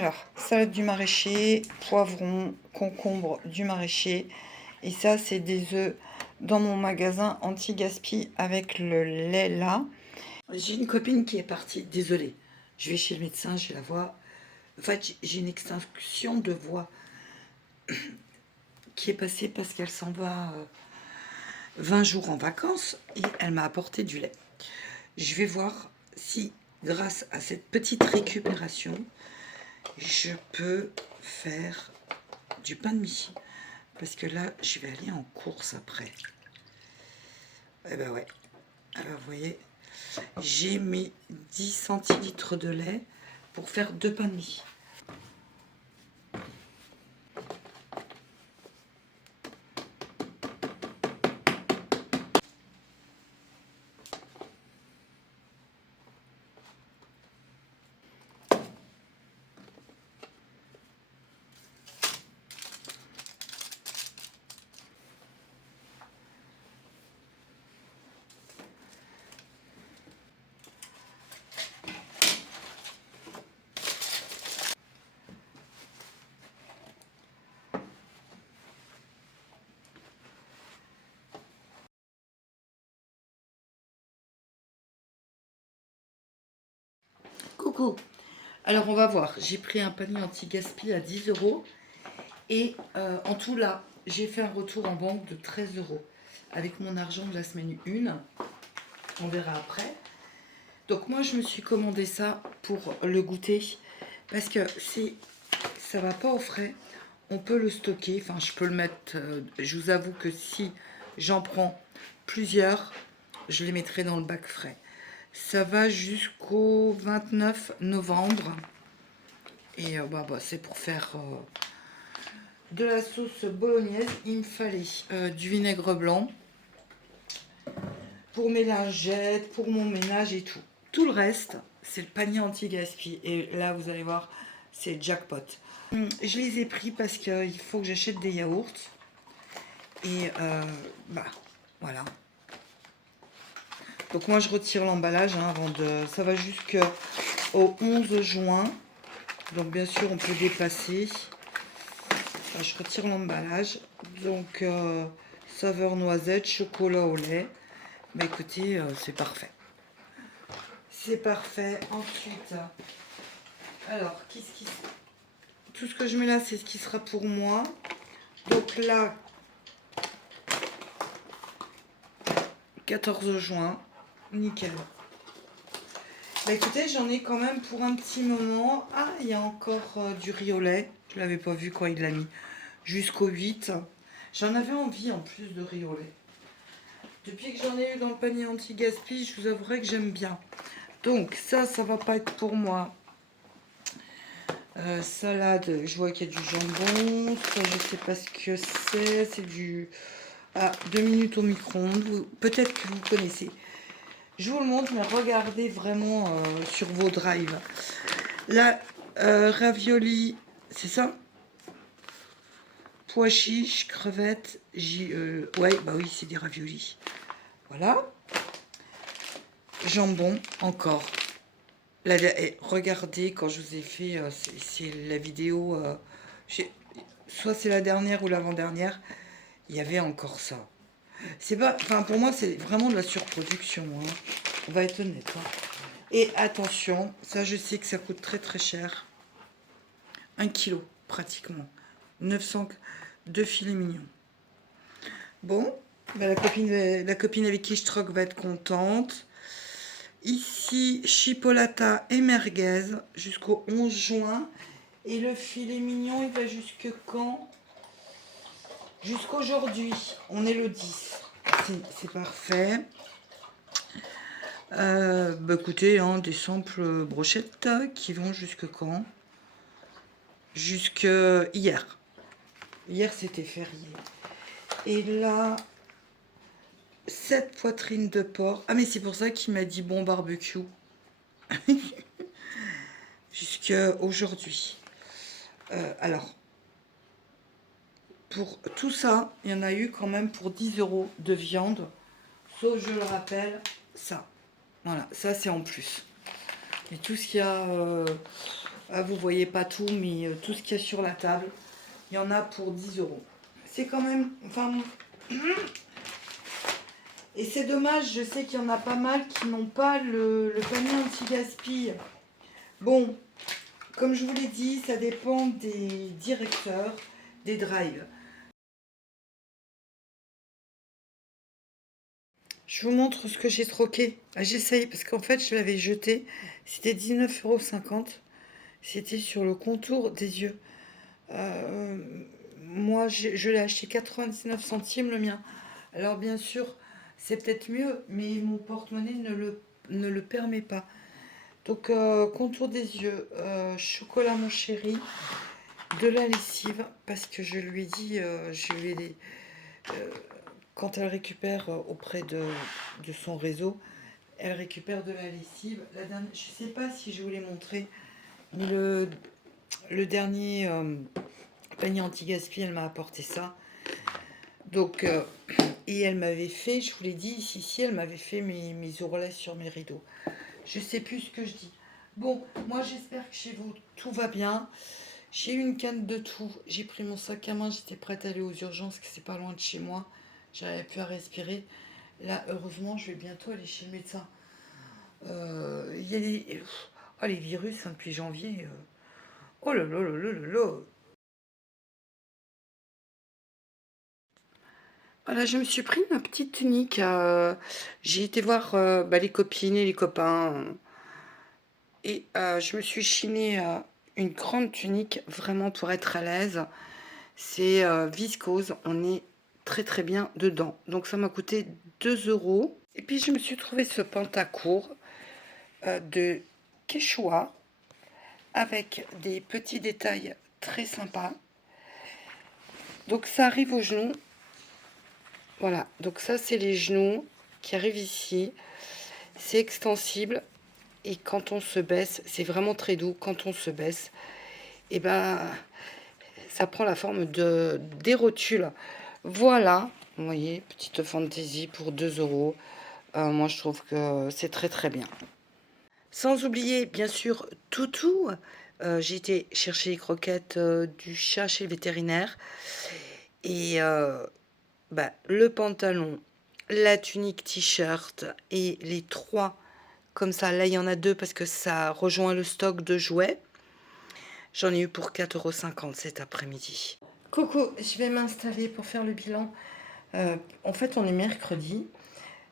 Alors, salade du maraîcher, poivron, concombre du maraîcher. Et ça, c'est des œufs dans mon magasin anti-gaspi avec le lait là. J'ai une copine qui est partie, désolée. Je vais chez le médecin, j'ai la voix. En fait, j'ai une extinction de voix qui est passée parce qu'elle s'en va 20 jours en vacances et elle m'a apporté du lait. Je vais voir si, grâce à cette petite récupération, je peux faire du pain de mie. Parce que là, je vais aller en course après. Eh ben ouais. Alors, vous voyez, j'ai mis 10 centilitres de lait pour faire 2 pains de mie. Coucou. Alors, on va voir. J'ai pris un panier anti-gaspi à 10 €. Et en tout, là, j'ai fait un retour en banque de 13 € avec mon argent de la semaine 1. On verra après. Donc, moi, je me suis commandé ça pour le goûter. Parce que si ça va pas au frais, on peut le stocker. Enfin, je peux le mettre... je vous avoue que si j'en prends plusieurs, je les mettrai dans le bac frais. Ça va jusqu'au 29 novembre. Et c'est pour faire de la sauce bolognaise. Il me fallait du vinaigre blanc pour mes lingettes, pour mon ménage et tout. Tout le reste, c'est le panier anti-gaspi. Et là, vous allez voir, c'est jackpot. Je les ai pris parce qu'il faut que j'achète des yaourts. Et voilà. Donc moi, je retire l'emballage avant de... Ça va jusqu'au 11 juin. Donc bien sûr, on peut dépasser. Enfin, je retire l'emballage. Donc saveur noisette, chocolat au lait. Mais écoutez, c'est parfait. C'est parfait. Ensuite, alors, tout ce que je mets là, c'est ce qui sera pour moi. Donc là, 14 juin, nickel. Bah écoutez, j'en ai quand même pour un petit moment. Ah, il y a encore du riz au lait. Je l'avais pas vu quand il l'a mis. Jusqu'au 8. J'en avais envie en plus de riz au lait. Depuis que j'en ai eu dans le panier anti-gaspi, je vous avouerai que j'aime bien. Donc ça va pas être pour moi. Salade, je vois qu'il y a du jambon. Ça, je sais pas ce que c'est. C'est du... Ah, 2 minutes au micro-ondes. Peut-être que vous connaissez. Je vous le montre, mais regardez vraiment sur vos drives. Là, ravioli, c'est ça? Pois chiches, crevettes, ouais, bah oui, c'est des raviolis. Voilà. Jambon, encore. Là, regardez, quand je vous ai fait, c'est la vidéo, soit c'est la dernière ou l'avant-dernière, il y avait encore ça. C'est pas, enfin pour moi c'est vraiment de la surproduction, hein. On va être honnête, hein. Et attention, ça je sais que ça coûte très très cher. 1 kilo pratiquement. 900 de filets mignons. Bon, bah, la copine avec qui je troque va être contente. Ici, chipolata et merguez jusqu'au 11 juin. Et le filet mignon, il va jusque quand? Jusqu'aujourd'hui. On est le 10. C'est parfait. Écoutez, hein, des simples brochettes qui vont jusque quand? Jusque hier. Hier, c'était férié. Et là, 7 poitrines de porc. Ah, mais c'est pour ça qu'il m'a dit bon barbecue. Jusqu'à aujourd'hui. Alors, pour tout ça, il y en a eu quand même pour 10 € de viande. Sauf, je le rappelle, ça. Voilà, ça c'est en plus. Et tout ce qu'il y a Vous voyez pas tout, mais tout ce qu'il y a sur la table, il y en a pour 10 euros. C'est quand même... Enfin, et c'est dommage, je sais qu'il y en a pas mal qui n'ont pas le panier anti-gaspi. Bon, comme je vous l'ai dit, ça dépend des directeurs, des drives. Je vous montre ce que j'ai troqué. Ah, j'essaye parce qu'en fait, je l'avais jeté. C'était 19,50 €. C'était sur le contour des yeux. Euh, Moi, je l'ai acheté 99 centimes le mien. Alors bien sûr, c'est peut-être mieux, mais mon porte-monnaie ne le permet pas. Donc, contour des yeux, chocolat mon chéri, de la lessive, parce que je lui ai dit, je lui ai, quand elle récupère auprès de son réseau, elle récupère de la lessive. La dernière, je ne sais pas si je vous l'ai montré, mais le dernier panier anti-gaspi, elle m'a apporté ça. Donc, et elle m'avait fait, je vous l'ai dit, ici, elle m'avait fait mes ourlets sur mes rideaux. Je sais plus ce que je dis. Bon, moi j'espère que chez vous tout va bien. J'ai eu une canne de tout. J'ai pris mon sac à main, j'étais prête à aller aux urgences, que c'est pas loin de chez moi. J'arrivais plus à respirer. Là, heureusement, je vais bientôt aller chez le médecin. Il y a des... Oh, les virus hein, depuis janvier. Oh là là là là là là. Voilà, je me suis pris ma petite tunique. J'ai été voir les copines et les copains. Et je me suis chiné une grande tunique, vraiment pour être à l'aise. C'est viscose, on est très très bien dedans. Donc ça m'a coûté 2 euros. Et puis je me suis trouvé ce pantacourt de Quechua avec des petits détails très sympas. Donc ça arrive aux genoux. Voilà, donc ça c'est les genoux qui arrivent ici. C'est extensible et quand on se baisse, c'est vraiment très doux. Quand on se baisse, et ben ça prend la forme des rotules. Voilà, vous voyez, petite fantaisie pour 2 euros. Moi je trouve que c'est très très bien. Sans oublier bien sûr Toutou. J'ai été chercher les croquettes du chat chez le vétérinaire. Et le pantalon, la tunique t-shirt et les trois, comme ça, là il y en a deux parce que ça rejoint le stock de jouets. J'en ai eu pour 4,50 € cet après-midi. Coucou, je vais m'installer pour faire le bilan. En fait, on est mercredi.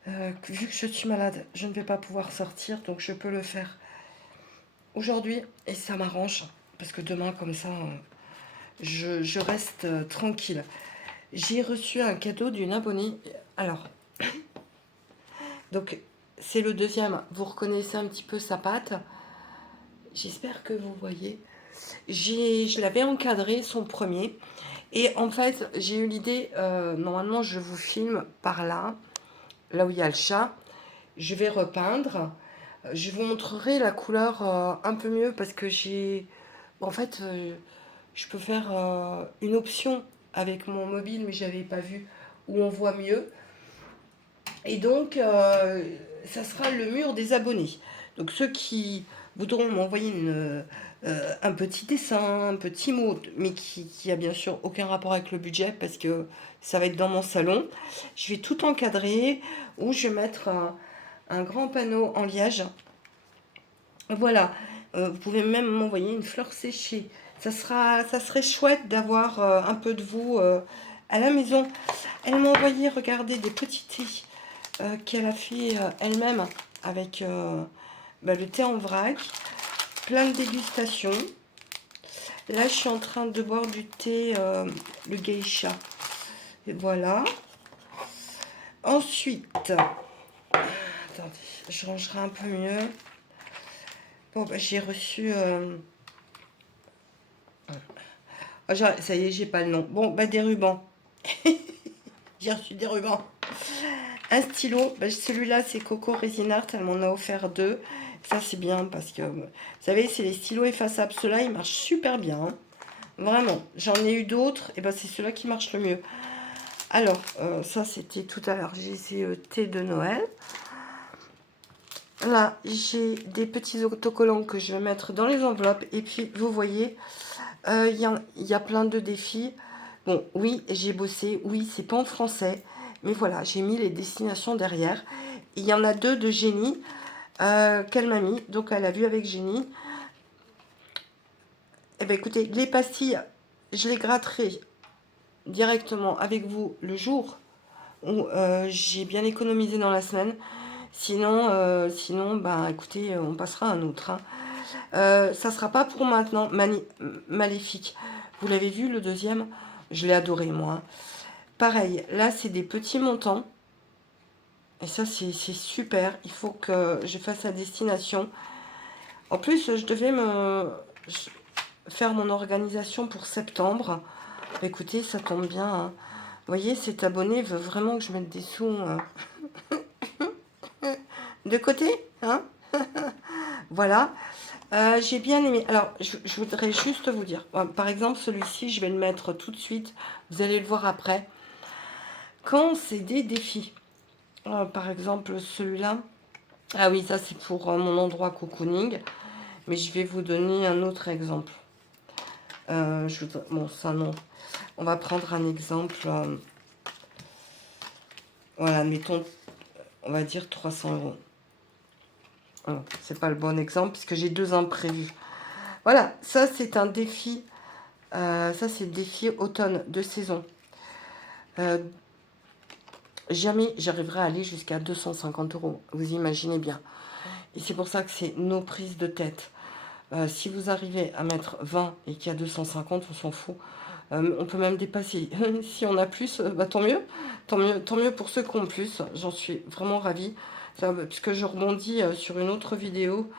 Vu que je suis malade, je ne vais pas pouvoir sortir, donc je peux le faire aujourd'hui et ça m'arrange parce que demain, comme ça, je reste tranquille. J'ai reçu un cadeau d'une abonnée. Alors, donc c'est le deuxième. Vous reconnaissez un petit peu sa patte. J'espère que vous voyez. Je l'avais encadré, son premier. Et en fait, j'ai eu l'idée, normalement je vous filme par là, là où il y a le chat. Je vais repeindre. Je vous montrerai la couleur un peu mieux parce que j'ai... En fait, je peux faire une option avec mon mobile, mais j'avais pas vu où on voit mieux. Et donc, ça sera le mur des abonnés. Donc, ceux qui voudront m'envoyer un petit dessin, un petit mot, mais qui a bien sûr aucun rapport avec le budget, parce que ça va être dans mon salon, je vais tout encadrer, ou je vais mettre un grand panneau en liège. Voilà, vous pouvez même m'envoyer une fleur séchée. Ça serait chouette d'avoir un peu de vous à la maison. Elle m'a envoyé, regardez, des petits thés qu'elle a fait elle-même avec le thé en vrac. Plein de dégustations. Là, je suis en train de boire du thé, le geisha. Et voilà. Ensuite, attendez, je rangerai un peu mieux. Bon, j'ai reçu... ça y est, j'ai pas le nom. Bon, des rubans. J'ai reçu des rubans. Un stylo. Celui-là, c'est Coco Resin Art. Elle m'en a offert deux. Ça, c'est bien parce que, vous savez, c'est les stylos effaçables. Ceux-là, ils marchent super bien. Hein. Vraiment. J'en ai eu d'autres. Et c'est ceux-là qui marchent le mieux. Alors, ça, c'était tout à l'heure. J'ai essayé thé de Noël. Là, j'ai des petits autocollants que je vais mettre dans les enveloppes. Et puis, vous voyez, y a plein de défis. Bon, oui, j'ai bossé. Oui, c'est pas en français. Mais voilà, j'ai mis les destinations derrière. Il y en a 2 de Génie qu'elle m'a mis. Donc, elle a vu avec Génie. Eh bien, écoutez, les pastilles, je les gratterai directement avec vous le jour où j'ai bien économisé dans la semaine. Sinon, bah, écoutez, on passera à un autre. Hein. Ça sera pas pour maintenant. Maléfique. Vous l'avez vu, le deuxième? Je l'ai adoré, moi. Hein. Pareil, là, c'est des petits montants. Et ça, c'est super. Il faut que je fasse la destination. En plus, je devais faire mon organisation pour septembre. Écoutez, ça tombe bien. Hein. Vous voyez, cet abonné veut vraiment que je mette des sous de côté. Hein. Voilà. J'ai bien aimé. Alors, je voudrais juste vous dire. Par exemple, celui-ci, je vais le mettre tout de suite. Vous allez le voir après. Quand c'est des défis. Par exemple, celui-là. Ah oui, ça, c'est pour mon endroit cocooning. Mais je vais vous donner un autre exemple. Bon, ça, non. On va prendre un exemple. Voilà, mettons, on va dire 300 euros. C'est pas le bon exemple puisque j'ai 2 imprévus. Voilà, ça c'est un défi. Ça c'est le défi automne de saison. Jamais j'arriverai à aller jusqu'à 250 euros. Vous imaginez bien. Et c'est pour ça que c'est nos prises de tête. Si vous arrivez à mettre 20 et qu'il y a 250, on s'en fout. On peut même dépasser. Si on a plus, bah, tant mieux. Tant mieux pour ceux qui ont plus. J'en suis vraiment ravie. Puisque je rebondis sur une autre vidéo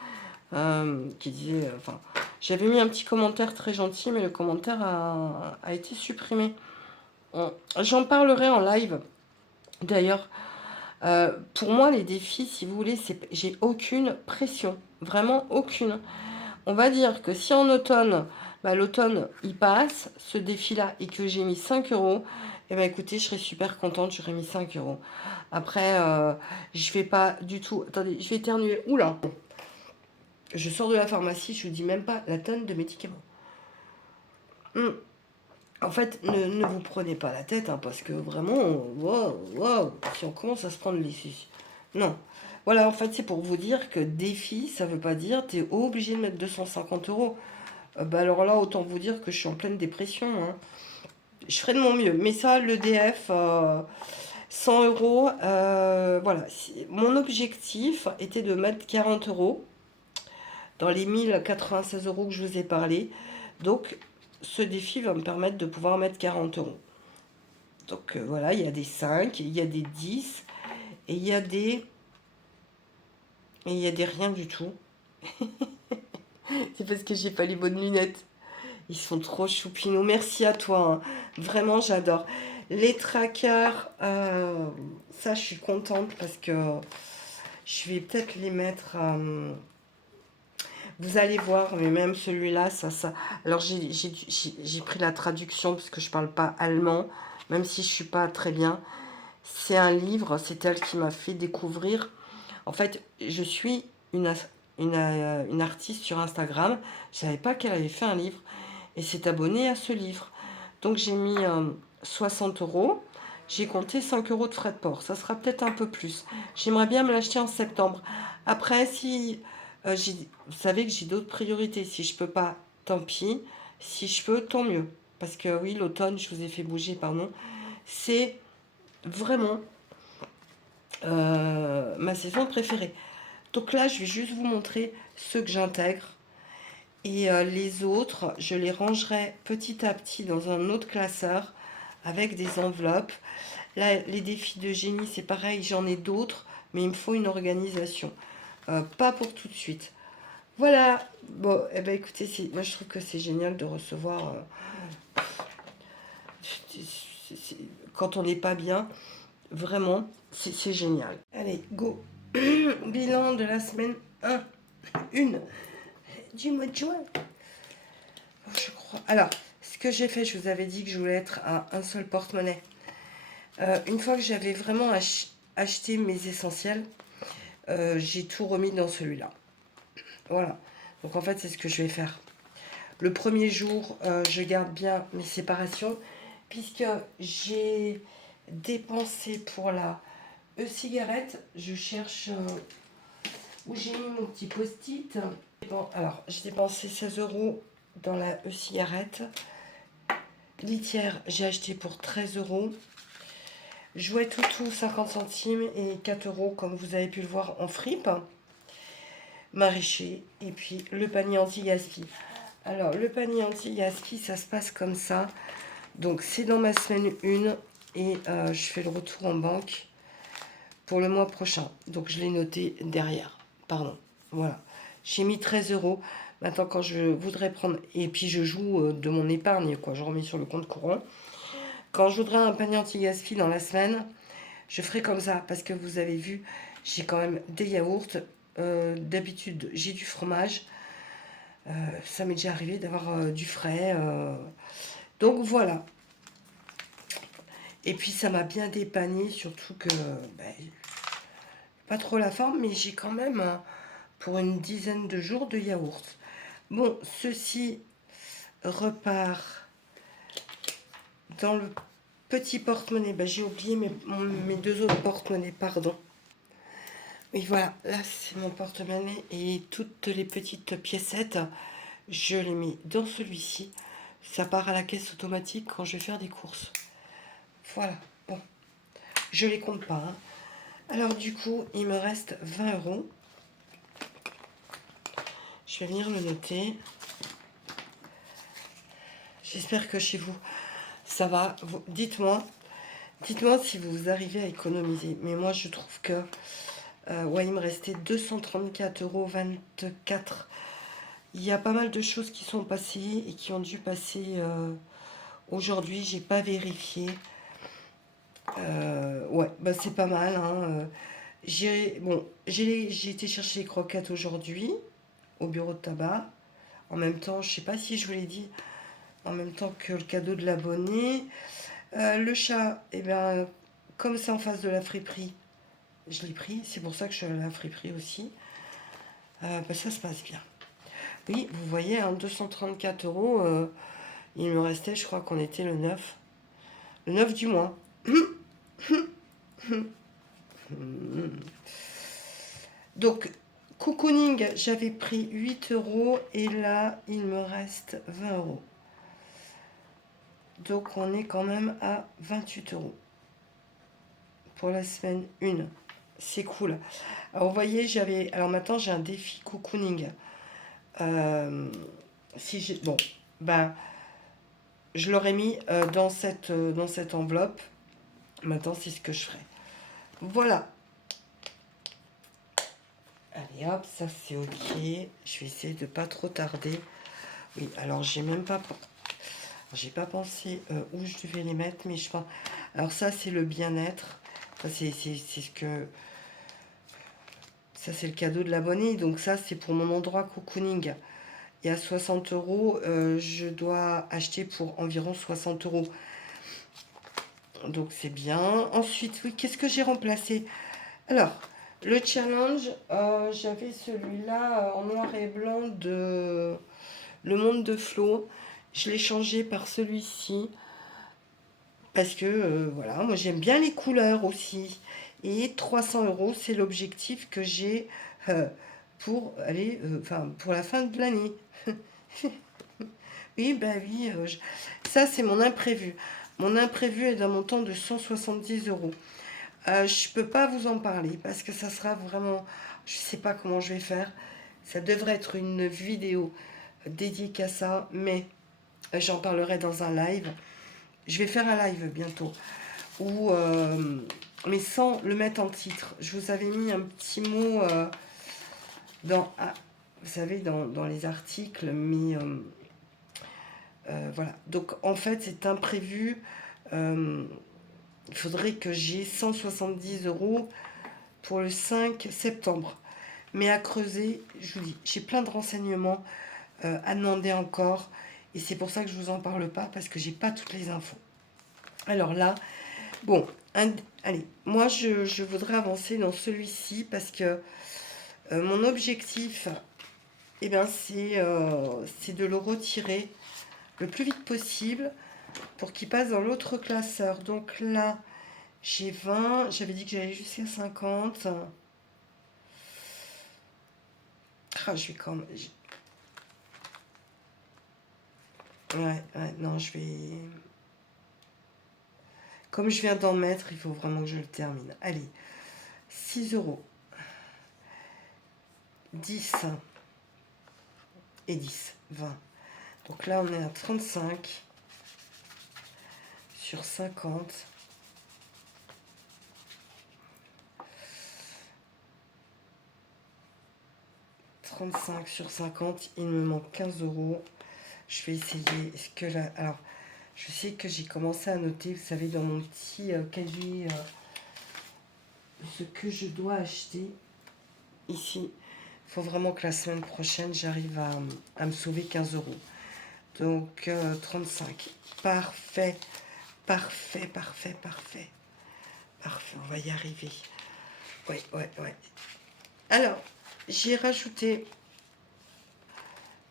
qui disait... Enfin, j'avais mis un petit commentaire très gentil, mais le commentaire a été supprimé. J'en parlerai en live. D'ailleurs, pour moi, les défis, si vous voulez, j'ai aucune pression. Vraiment aucune. On va dire que si en automne, bah, l'automne, il passe, ce défi-là, et que j'ai mis 5 euros, eh ben écoutez, je serais super contente, j'aurais mis 5 euros. Après, je fais pas du tout... Attendez, je vais éternuer. Oula! Je sors de la pharmacie, je vous dis même pas la tonne de médicaments. En fait, ne vous prenez pas la tête, hein, parce que vraiment, waouh, si on commence à se prendre les... Non. Voilà, en fait, c'est pour vous dire que défi, ça veut pas dire tu es obligé de mettre 250 euros. Bah alors là, autant vous dire que je suis en pleine dépression. Hein. Je ferai de mon mieux. Mais ça, l'EDF, 100 euros, voilà. Mon objectif était de mettre 40 euros dans les 1096 euros que je vous ai parlé. Donc, ce défi va me permettre de pouvoir mettre 40 euros. Donc, voilà, il y a des 5, il y a des 10, et il y a des... Et il y a des rien du tout. C'est parce que j'ai pas les bonnes lunettes. Ils sont trop choupinous. Merci à toi. Hein. Vraiment, j'adore. Les trackers, ça, je suis contente parce que je vais peut-être les mettre... vous allez voir, mais même celui-là, ça... Alors, j'ai pris la traduction parce que je parle pas allemand, même si je suis pas très bien. C'est un livre, c'est elle qui m'a fait découvrir. En fait, je suis une artiste sur Instagram. Je savais pas qu'elle avait fait un livre et s'est abonnée à ce livre. Donc j'ai mis 60 euros. J'ai compté 5 euros de frais de port. Ça sera peut-être un peu plus. J'aimerais bien me l'acheter en septembre. Après, si vous savez que j'ai d'autres priorités. Si je peux pas, tant pis. Si je peux, tant mieux. Parce que oui, l'automne, je vous ai fait bouger, pardon. C'est vraiment ma saison préférée. Donc là, je vais juste vous montrer ceux que j'intègre. Et les autres, je les rangerai petit à petit dans un autre classeur avec des enveloppes. Là, les défis de génie, c'est pareil, j'en ai d'autres, mais il me faut une organisation. Pas pour tout de suite. Voilà. Bon, eh ben écoutez, moi je trouve que c'est génial de recevoir... quand on n'est pas bien, vraiment, c'est génial. Allez, go. Bilan de la semaine 1. Du mois de juin. Je crois. Alors, ce que j'ai fait, je vous avais dit que je voulais être à un seul porte-monnaie. Une fois que j'avais vraiment acheté mes essentiels, j'ai tout remis dans celui-là. Voilà. Donc en fait, c'est ce que je vais faire. Le premier jour, je garde bien mes séparations, puisque j'ai dépensé pour la e-cigarette. Je cherche où j'ai mis mon petit post-it. Bon, alors, j'ai dépensé 16 € dans la e-cigarette. Litière, j'ai acheté pour 13 €. Jouet toutou, 50 centimes et 4 € comme vous avez pu le voir en fripe. Maraîcher. Et puis le panier anti-gaspi. Alors, le panier anti-gaspi, ça se passe comme ça. Donc, c'est dans ma semaine 1 et je fais le retour en banque pour le mois prochain. Donc, je l'ai noté derrière. Pardon. Voilà. J'ai mis 13 €. Maintenant, quand je voudrais prendre... Et puis, je joue de mon épargne, quoi. Je remets sur le compte courant. Quand je voudrais un panier anti-gaspi dans la semaine, je ferai comme ça. Parce que vous avez vu, j'ai quand même des yaourts. D'habitude, j'ai du fromage. Ça m'est déjà arrivé d'avoir du frais. Donc, voilà. Et puis, ça m'a bien dépanné. Surtout que... Ben, pas trop la forme, mais j'ai quand même... pour une dizaine de jours de yaourt. Bon, ceci repart dans le petit porte-monnaie. Ben, j'ai oublié mes deux autres porte-monnaies, pardon. Oui, voilà, là c'est mon porte-monnaie et toutes les petites piécettes, je les mets dans celui-ci. Ça part à la caisse automatique quand je vais faire des courses. Voilà, bon, je les compte pas. Hein. Alors du coup, il me reste 20 €. Je vais venir le noter. J'espère que chez vous, ça va. Dites-moi si vous arrivez à économiser. Mais moi, je trouve que... ouais, il me restait 234,24 €. Il y a pas mal de choses qui sont passées et qui ont dû passer aujourd'hui. J'ai pas vérifié. Ouais, bah c'est pas mal. Hein. J'ai été chercher les croquettes aujourd'hui au bureau de tabac. En même temps, je sais pas si je vous l'ai dit, en même temps que le cadeau de l'abonné. Le chat, eh bien, comme c'est en face de la friperie, je l'ai pris. C'est pour ça que je suis à la friperie aussi. Bah, ça se passe bien. Oui, vous voyez, hein, 234 €. Il me restait, je crois qu'on était le 9. Le 9 du mois. Donc, cocooning, j'avais pris 8 € et là, il me reste 20 €. Donc, on est quand même à 28 € pour la semaine 1. C'est cool. Alors, vous voyez, alors maintenant, j'ai un défi cocooning. Bon, ben, je l'aurais mis dans cette enveloppe. Maintenant, c'est ce que je ferai. Voilà. Allez hop, ça c'est ok. Je vais essayer de pas trop tarder. Oui, alors j'ai pas pensé où je devais les mettre, mais je pense. Alors ça c'est le bien-être. Ça c'est ce que. Ça c'est le cadeau de l'abonné. Donc ça c'est pour mon endroit cocooning. Et à 60 €, je dois acheter pour environ 60 €. Donc c'est bien. Ensuite, oui, qu'est-ce que j'ai remplacé? Alors, le challenge, j'avais celui-là en noir et blanc de Le Monde de Flo. Je l'ai changé par celui-ci. Parce que, voilà, moi j'aime bien les couleurs aussi. Et 300 €, c'est l'objectif que j'ai pour aller, pour la fin de l'année. Oui, ben oui, ça c'est mon imprévu. Mon imprévu est d'un montant de 170 €. Je peux pas vous en parler parce que ça sera vraiment... Je sais pas comment je vais faire. Ça devrait être une vidéo dédiée qu'à ça, mais j'en parlerai dans un live. Je vais faire un live bientôt. Mais sans le mettre en titre. Je vous avais mis un petit mot vous savez, dans les articles, mais... voilà. Donc, en fait, c'est imprévu. Il faudrait que j'ai 170 € pour le 5 septembre. Mais à creuser, je vous dis, j'ai plein de renseignements à demander encore. Et c'est pour ça que je ne vous en parle pas, parce que j'ai pas toutes les infos. Alors là, bon, Allez, moi, je voudrais avancer dans celui-ci parce que mon objectif, eh ben, c'est de le retirer le plus vite possible pour qu'il passe dans l'autre classeur. Donc là, j'ai 20. J'avais dit que j'allais jusqu'à 50. Ah, je vais quand même... Ouais, non, je vais... Comme je viens d'en mettre, il faut vraiment que je le termine. Allez, 6 euros. 10 et 10, 20. Donc là, on est à 35 sur 50. 35 sur 50, il me manque 15 euros. Je vais essayer. Est-ce que là... Alors, je sais que j'ai commencé à noter, vous savez, dans mon petit casier, ce que je dois acheter. Ici, il faut vraiment que la semaine prochaine, j'arrive à me sauver 15 euros. Donc, 35. Parfait. Parfait, parfait, parfait. Parfait, on va y arriver. Ouais. Alors, j'ai rajouté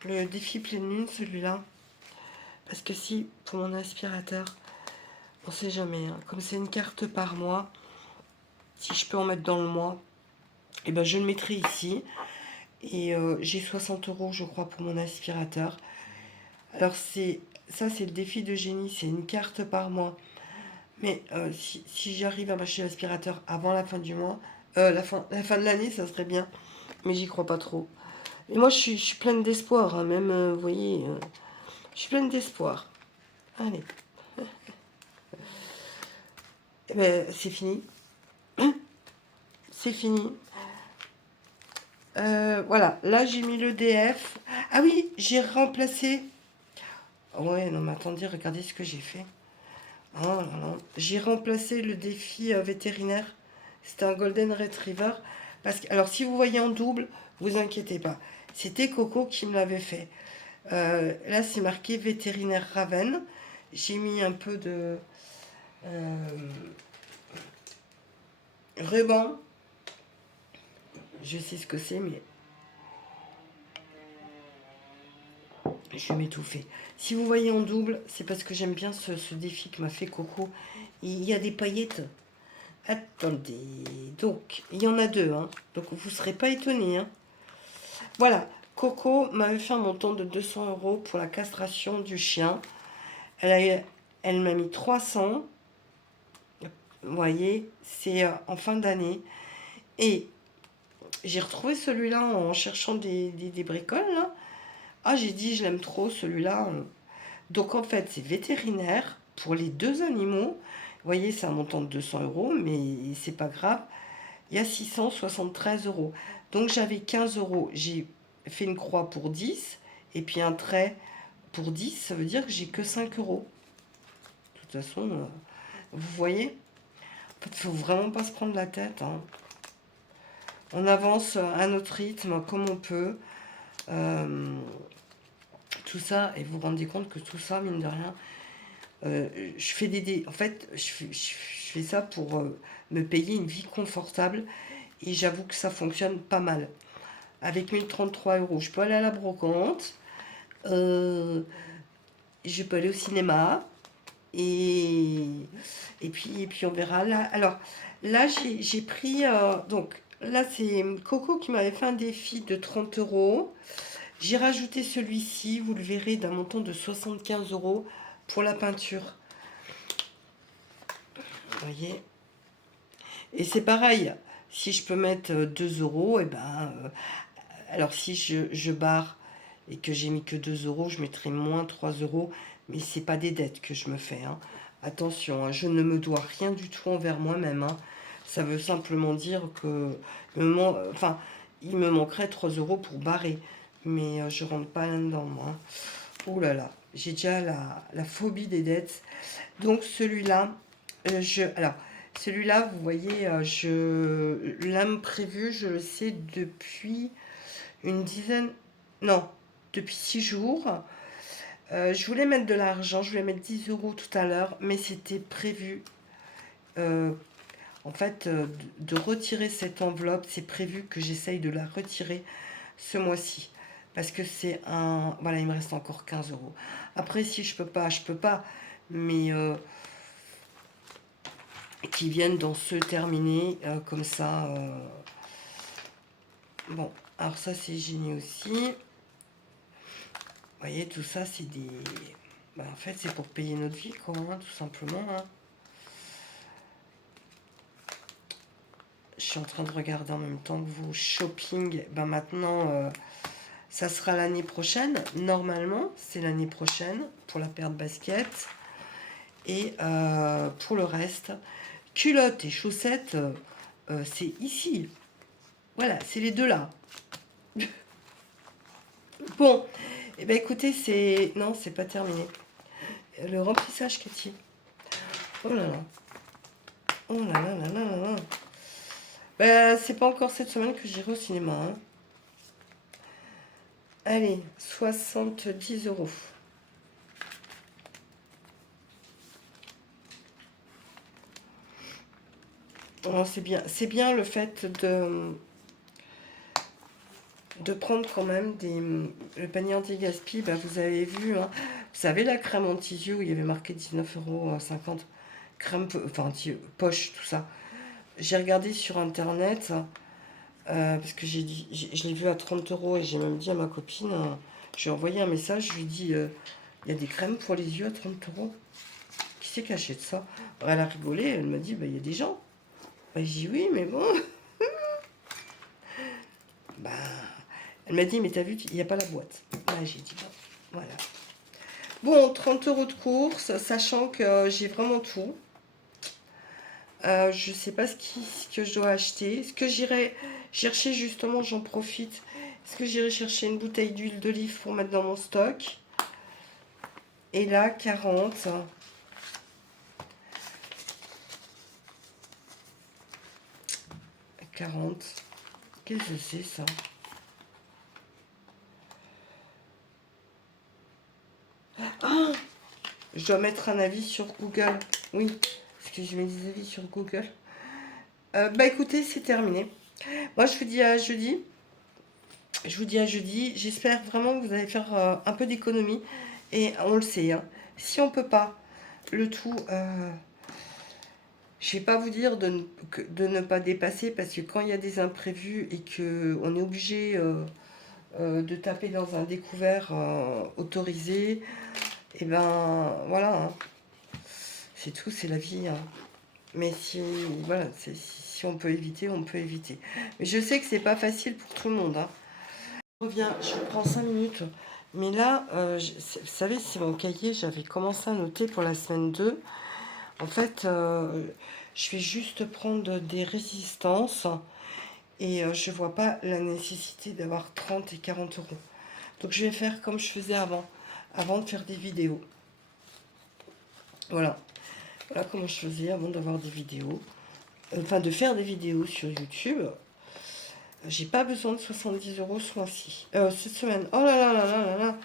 le défi pleine lune, celui-là. Parce que si, pour mon aspirateur, on sait jamais, hein, comme c'est une carte par mois, si je peux en mettre dans le mois, et ben je le mettrai ici. Et j'ai 60 euros, je crois, pour mon aspirateur. Alors, ça, c'est le défi de génie, c'est une carte par mois. Mais si j'arrive à m'acheter l'aspirateur avant la fin du mois, la fin de l'année, ça serait bien. Mais j'y crois pas trop. Et moi, je suis pleine d'espoir, hein, même, vous voyez, je suis pleine d'espoir. Allez. Eh ben, c'est fini. C'est fini. Voilà, là, j'ai mis l'EDF. Ah oui, j'ai remplacé... Ouais, non, mais attendez, regardez ce que j'ai fait. Oh là là. J'ai remplacé le défi vétérinaire. C'était un Golden Retriever. Parce que, alors, si vous voyez en double, vous inquiétez pas. C'était Coco qui me l'avait fait. Là, c'est marqué vétérinaire Raven. J'ai mis un peu de ruban. Je sais ce que c'est, mais je vais m'étouffer. Si vous voyez en double, c'est parce que j'aime bien ce défi que m'a fait Coco. Il y a des paillettes. Attendez. Donc, il y en a deux. Hein. Donc, vous ne serez pas étonnés. Hein. Voilà. Coco m'avait fait un montant de 200 euros pour la castration du chien. Elle m'a mis 300. Vous voyez, c'est en fin d'année. Et j'ai retrouvé celui-là en cherchant des bricoles. Là. Ah, j'ai dit, je l'aime trop, celui-là. Donc, en fait, c'est vétérinaire pour les deux animaux. Vous voyez, c'est un montant de 200 euros, mais c'est pas grave. Il y a 673 euros. Donc, j'avais 15 euros. J'ai fait une croix pour 10 et puis un trait pour 10. Ça veut dire que j'ai que 5 euros. De toute façon, vous voyez, en fait, il faut vraiment pas se prendre la tête. Hein. On avance à notre rythme, comme on peut. Tout ça, et vous vous rendez compte que tout ça, mine de rien, je fais en fait, je fais ça pour me payer une vie confortable. Et j'avoue que ça fonctionne pas mal. Avec 1033 euros, je peux aller à la brocante. Je peux aller au cinéma. Et puis on verra. Là, alors, là, j'ai pris... donc, là, c'est Coco qui m'avait fait un défi de 30 euros. J'ai rajouté celui-ci, vous le verrez, d'un montant de 75 euros pour la peinture. Vous voyez. Et c'est pareil, si je peux mettre 2 euros, et ben, alors si je barre et que j'ai mis que 2 euros, je mettrai moins 3 euros, mais c'est pas des dettes que je me fais. Hein. Attention, hein, je ne me dois rien du tout envers moi-même. Hein. Ça veut simplement dire que enfin, il me manquerait 3 euros pour barrer, mais je rentre pas là-dedans, moi. Oh là là, j'ai déjà la phobie des dettes. Donc celui-là, alors, celui-là, vous voyez, l'âme prévue, je le sais depuis une dizaine, non, depuis 6 jours. Je voulais mettre de l'argent, je voulais mettre 10 euros tout à l'heure, mais c'était prévu en fait, de retirer cette enveloppe. C'est prévu que j'essaye de la retirer ce mois-ci. Parce que c'est un... Voilà, il me reste encore 15 euros. Après, si je peux pas, je peux pas. Mais qui viennent dans se terminer comme ça. Bon, alors ça, c'est génial aussi. Vous voyez, tout ça, c'est des... Bah, en fait, c'est pour payer notre vie, quoi, hein, tout simplement. Hein. Je suis en train de regarder en même temps que vous. Shopping, ben maintenant, ça sera l'année prochaine. Normalement, c'est l'année prochaine pour la paire de baskets. Et pour le reste, culottes et chaussettes, c'est ici. Voilà, c'est les deux là. Bon, et ben écoutez, c'est... Non, c'est pas terminé. Le remplissage, Cathy. Oh là là. Oh là là là là là là. Ben, c'est pas encore cette semaine que j'irai au cinéma. Hein. Allez, 70 euros. Oh, c'est bien le fait de prendre quand même le panier anti-gaspi. Bah, vous avez vu, hein, vous savez la crème anti-yeux où il y avait marqué 19,50 €. Crème, enfin, poche, tout ça. J'ai regardé sur internet parce que je l'ai vu à 30 € et j'ai même dit à ma copine, j'ai envoyé un message, je lui ai dit il y a des crèmes pour les yeux à 30 €. Qui c'est qui achète ça? Alors, elle a rigolé, elle m'a dit bah, il y a des gens. Bah, j'ai dit oui, mais bon. Bah, elle m'a dit, mais t'as vu, il n'y a pas la boîte. Bah, j'ai dit, bon, voilà. Bon, 30 € de course, sachant que j'ai vraiment tout. Je sais pas ce que je dois acheter. Est-ce que j'irai chercher, justement, j'en profite. Est-ce que j'irai chercher une bouteille d'huile d'olive pour mettre dans mon stock? Et là, 40. 40. Qu'est-ce que c'est, ça? Ah! Je dois mettre un avis sur Google. Oui, parce que je mets des avis sur Google. Bah écoutez, c'est terminé. Moi, je vous dis à jeudi. Je vous dis à jeudi. J'espère vraiment que vous allez faire un peu d'économie. Et on le sait, hein, si on peut pas, le tout, je vais pas vous dire de ne pas dépasser, parce que quand il y a des imprévus et qu'on est obligé de taper dans un découvert autorisé, et ben voilà, hein, c'est tout, c'est la vie. Hein. Mais si, voilà, si on peut éviter, on peut éviter. Mais je sais que c'est pas facile pour tout le monde. Hein. Je reviens, je prends 5 minutes. Mais là, vous savez, c'est mon cahier, j'avais commencé à noter pour la semaine 2. En fait, je vais juste prendre des résistances et je vois pas la nécessité d'avoir 30 et 40 euros. Donc je vais faire comme je faisais avant de faire des vidéos. Voilà. Voilà comment je faisais avant d'avoir des vidéos. Enfin, de faire des vidéos sur YouTube. J'ai pas besoin de 70 € ce mois-ci. Cette semaine. Oh là là là là là là.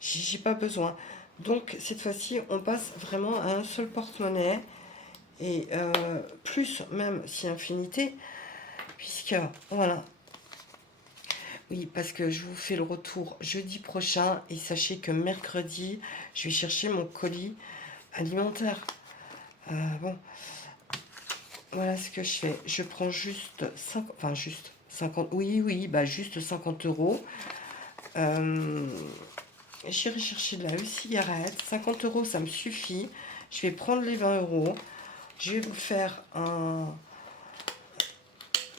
J'ai pas besoin. Donc, cette fois-ci, on passe vraiment à un seul porte-monnaie. Et plus même si infinité. Puisque, voilà. Oui, parce que je vous fais le retour jeudi prochain. Et sachez que mercredi, je vais chercher mon colis alimentaire. Bon. Voilà ce que je fais. Je prends juste 50, enfin juste 50, oui, bah juste 50 €. J'irai chercher de la cigarette. 50 €, ça me suffit. Je vais prendre les 20 €. Je vais vous faire un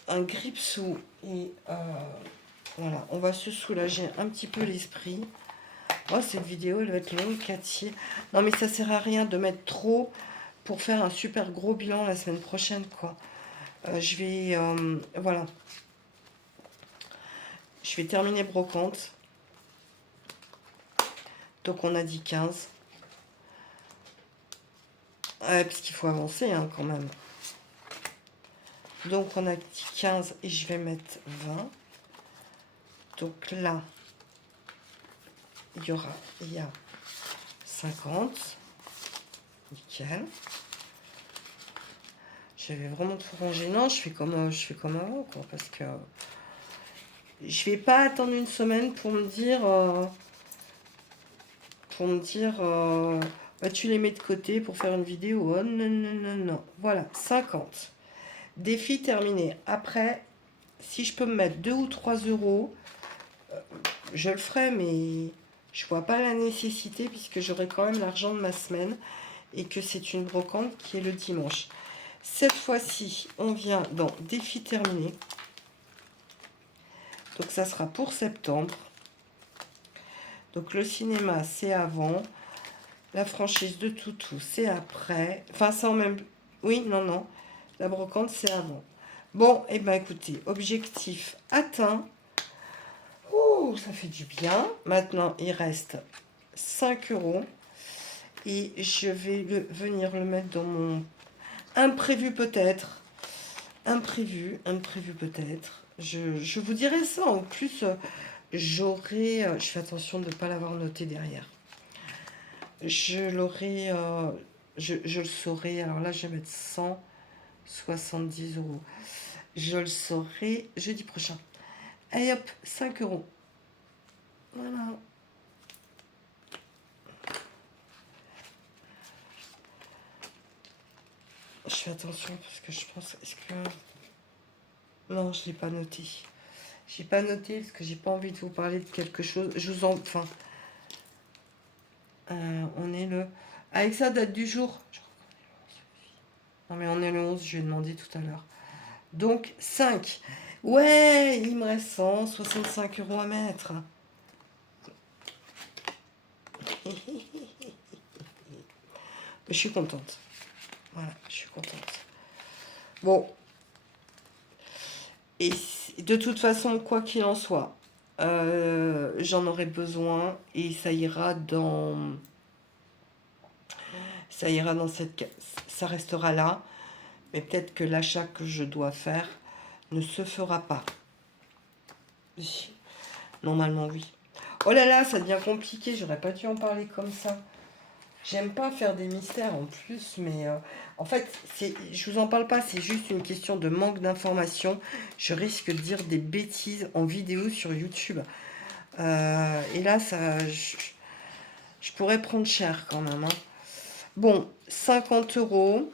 grip-sous et voilà, on va se soulager un petit peu l'esprit. Oh, cette vidéo, elle va être longue, Cathy. Non, mais ça sert à rien de mettre trop pour faire un super gros bilan la semaine prochaine, quoi. Je vais, voilà. Je vais terminer brocante. Donc, on a dit 15. Parce qu'il faut avancer, hein, quand même. Donc, on a dit 15 et je vais mettre 20. Donc, là, il y a 50. Nickel. j'avais vraiment tout rangé. Non, je fais comme avant, quoi, parce que je vais pas attendre une semaine pour me dire, bah, tu les mets de côté pour faire une vidéo. Oh, non, non, non, non. Voilà, 50. Défi terminé. Après, si je peux me mettre 2 ou 3 euros, je le ferai, mais je vois pas la nécessité puisque j'aurai quand même l'argent de ma semaine et que c'est une brocante qui est le dimanche. Cette fois-ci, on vient dans défi terminé. Donc ça sera pour septembre. Donc le cinéma, c'est avant. La franchise de Toutou, c'est après. Enfin, c'est en même... Oui, non, non. La brocante, c'est avant. Bon, et ben écoutez, objectif atteint. Ouh, ça fait du bien. Maintenant, il reste 5 euros. Et je vais venir le mettre dans mon imprévu peut-être. Imprévu peut-être. Je vous dirai ça. En plus, j'aurai... je fais attention de ne pas l'avoir noté derrière. Je l'aurai... je le saurai. Alors là, je vais mettre 170 euros. Je le saurai jeudi prochain. Allez hop, 5 euros. Voilà. Je fais attention parce que je pense... Est-ce que... Non, je ne l'ai pas noté. J'ai pas noté parce que j'ai pas envie de vous parler de quelque chose. Je vous en... Enfin... on est le... Avec ça, date du jour. Non mais on est le 11, je lui ai demandé tout à l'heure. Donc 5. Ouais, il me reste 165 euros à mettre. Je suis contente. Voilà, je suis contente. Bon. Et de toute façon, quoi qu'il en soit, j'en aurai besoin et ça ira dans... Ça ira dans cette... Ça restera là. Mais peut-être que l'achat que je dois faire ne se fera pas. Oui. Normalement, oui. Oh là là, ça devient compliqué. J'aurais pas dû en parler comme ça. J'aime pas faire des mystères en plus, mais en fait, je vous en parle pas. C'est juste une question de manque d'information. Je risque de dire des bêtises en vidéo sur YouTube. Et là, je pourrais prendre cher quand même. Hein. Bon, 50 euros.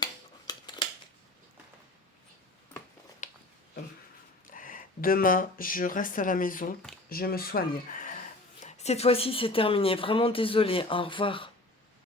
Demain, je reste à la maison, je me soigne. Cette fois-ci, c'est terminé. Vraiment désolée. Au revoir.